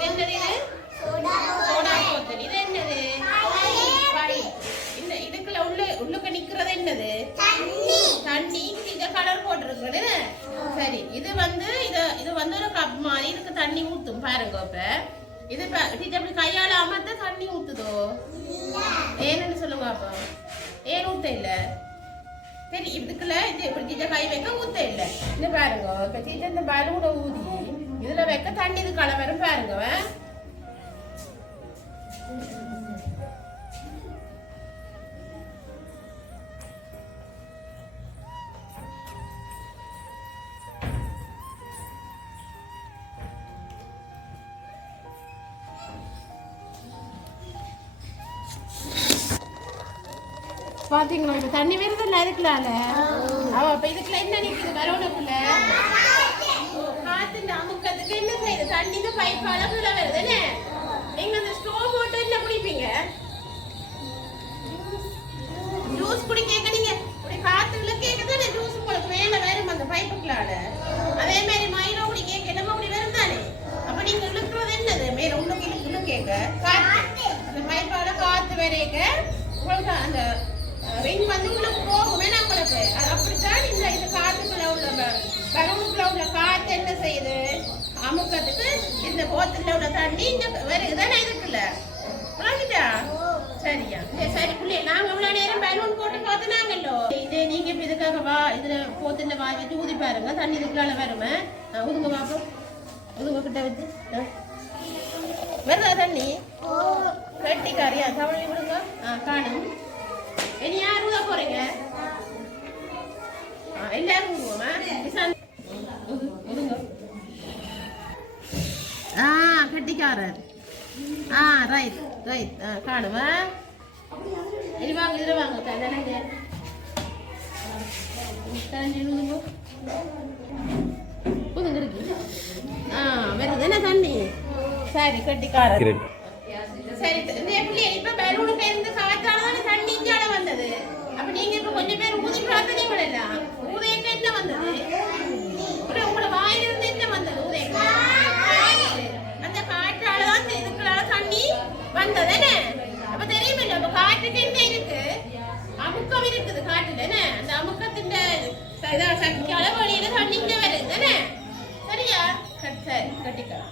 இது என்னது? சோடா போத்தல். இது என்னது? இந்த இதுக்குள்ள உள்ளுக்க நிக்கிறது என்னது? தண்ணி. இத கலர் போட்டிருக்குது. சரி, இது வந்து ஒரு கப் மாதிரி இதுக்கு தண்ணி ஊத்தும் பாருங்க. இப்ப இது அப்படி கையால அமர்த்த தண்ணி ஊத்துதோ? ஏன்னு சொல்லுங்க அப்ப. ஏன் ஊத்த இல்ல? சரி, இதுக்குள்ள இது இப்படி கை வைக்க ஊத்த இல்ல. இந்த பாருங்க, இப்ப இந்த பலூனை ஊதி இதுல வைக்க தண்ணி இது கலவரும் பாருங்க. பாத்தீங்களா? இப்ப தண்ணி வருதுல்ல இதுக்குலால. அப்ப இதுக்குள்ள என்ன நிக்குது? பலூனுக்குள்ள காத்து அமுக்கத்துக்கு என்ன செய்யுது? தண்ணி இந்த பைப் அளவுல வருதுன்னு. நீங்க அந்த ஸ்டோ போட்டு என்ன குடிப்பீங்க? ஜூஸ் குடிக்க நீங்க காத்துக்குள்ள கேக்குதானே ஜூஸ் உங்களுக்கு மேல வரும் அந்த பைப்புக்குள்ளால. அதே மாதிரி மயிலோ குடி கேட்க நம்ம அப்படி வரும் தானே. அப்ப நீங்க இழுக்கிறது என்னது? மேல உள்ள கேட்க காத்து அந்த பைப்பால காத்து வரைக்க உங்களுக்கு அந்த ரிங் வந்து உங்களுக்கு போகுமே நம்மளுக்கு. அப்படித்தான் இந்த காத்துக்குள்ள உள்ள பலூனுக்குள்ள உள்ள காத்து என்ன செய்யுது? அமுக்கத்துக்கு இந்த போத்துல உள்ள தண்ணி இங்க வருதுதானே இதுக்குள்ள. புரிஞ்சுட்டா? சரியா? சரி பிள்ளைய, நாங்க இவ்வளவு நேரம் பலூன் போட்டு பார்த்தனாங்கல்லோ. இதே நீங்க இப்ப இதுக்காக இதுல போத்துல வாய் வச்சு ஊதி பாருங்க, தண்ணி இதுக்குள்ள வருமே. ஊதுங்க பாப்போம். ஊதுங்க கிட்ட வச்சு. வருதா தண்ணி? கட்டிக்காரியா? தவளை விடுங்க. காணும். இனி யார் ஊத போறீங்க? எல்லாரும் ஊதுவோமா? கட்டிக்காரர். Right right. காணுமா? இனி வாங்க, இதுல வாங்க. ஊதுங்க இருக்கு. வருது என்ன தண்ணி? சரி, கட்டிக்காரர். சரி, இப்ப பலூனுக்கு இருந்து காத்தால தண்ணி இஞ்சால வந்தது. அப்ப நீங்க இப்ப கொஞ்சம் பேர் ஊதி பார்த்தீங்களா? எல்லாம் ஊதைக்க என்ன வந்தது? உங்களோட வாயிலிருந்து என்ன வந்தது? ஊதைக்க அந்த காற்றாலதான் இதுக்குள்ளால தண்ணி வந்தது. அப்ப தெரியுமில்ல, அப்ப காற்றுக்கு என்ன இருக்கு? அமுக்கம் இருக்குது காட்டுல. அந்த அமுக்கத்தின் சக்தியால வழியில தண்ணி இங்க வருது. சரியா? சரி, கட்டிக்கலாம்.